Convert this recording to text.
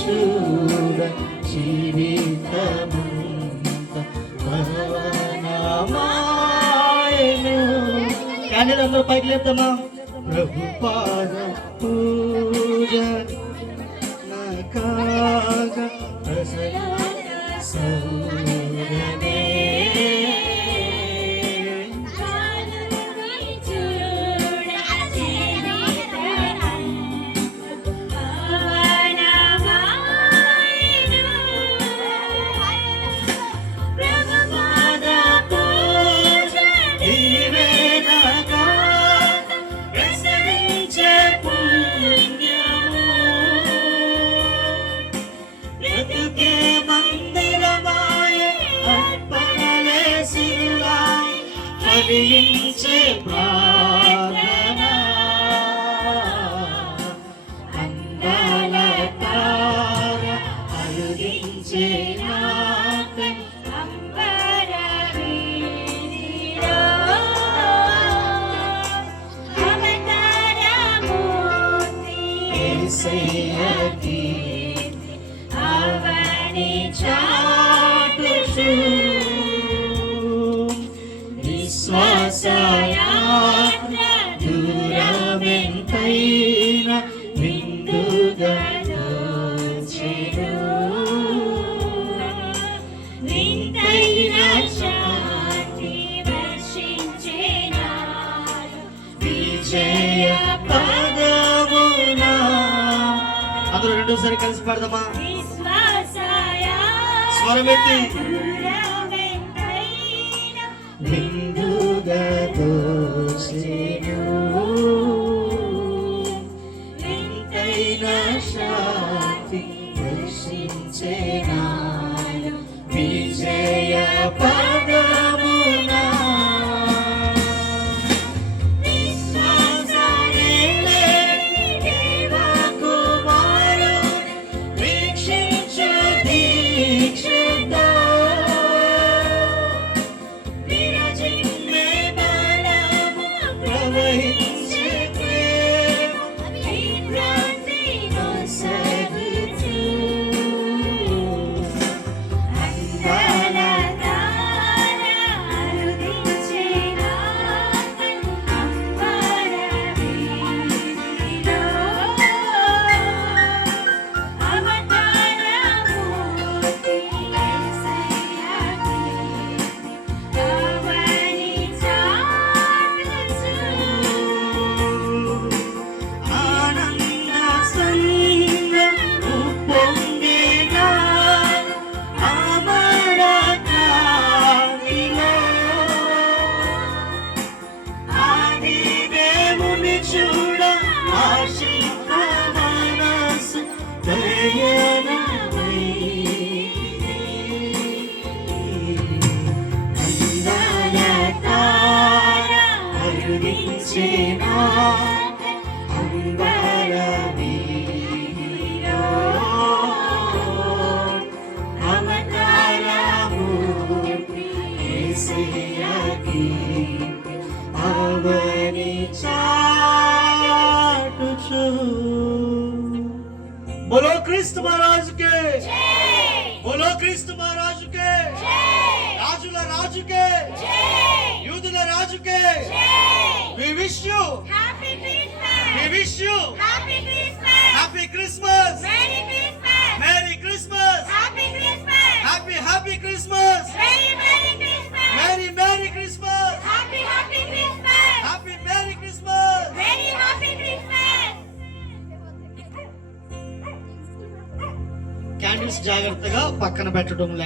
చూడ జీవితమంత పవనమాయెను. క్యాండిల్ అందరూ పైకి లేపుతామా? ప్రభు పాద పూజ నకాగ సౌరనే ఫలించే ప్రార్థన అందాల తార అరుదించే నాకై అంబర వీధిలో అవతారమూర్తి యేసయ్య కీర్తి అవని చాటుచు శ్వాసయాత్ర దూరమెంతైన విందుగా దోచెను. వింతైన శాంతి వర్షించే నాలో విజయ పదమున. అందరూ రెండోసారి కలిసి పాడదామా? స్వరమెత్తి విందుగా దోచెను. వింతైన శాంతి వర్షించే నాలో విజయ పదమున. बोलो क्रिस्त महाराज के जय। बोलो क्रिस्त महाराज के जय। राजुला राजु के जय। यूदुला राजु के जय। We wish you happy Christmas. We wish you happy Christmas. Happy Christmas. Merry Christmas. Merry Christmas. Happy Christmas. Happy Happy Christmas. Merry Merry Christmas. Merry Merry Christmas. Happy Happy Christmas. Happy Merry Christmas. Very Happy Christmas. Candles జాగ్రత్తగా పక్కన పెట్టడం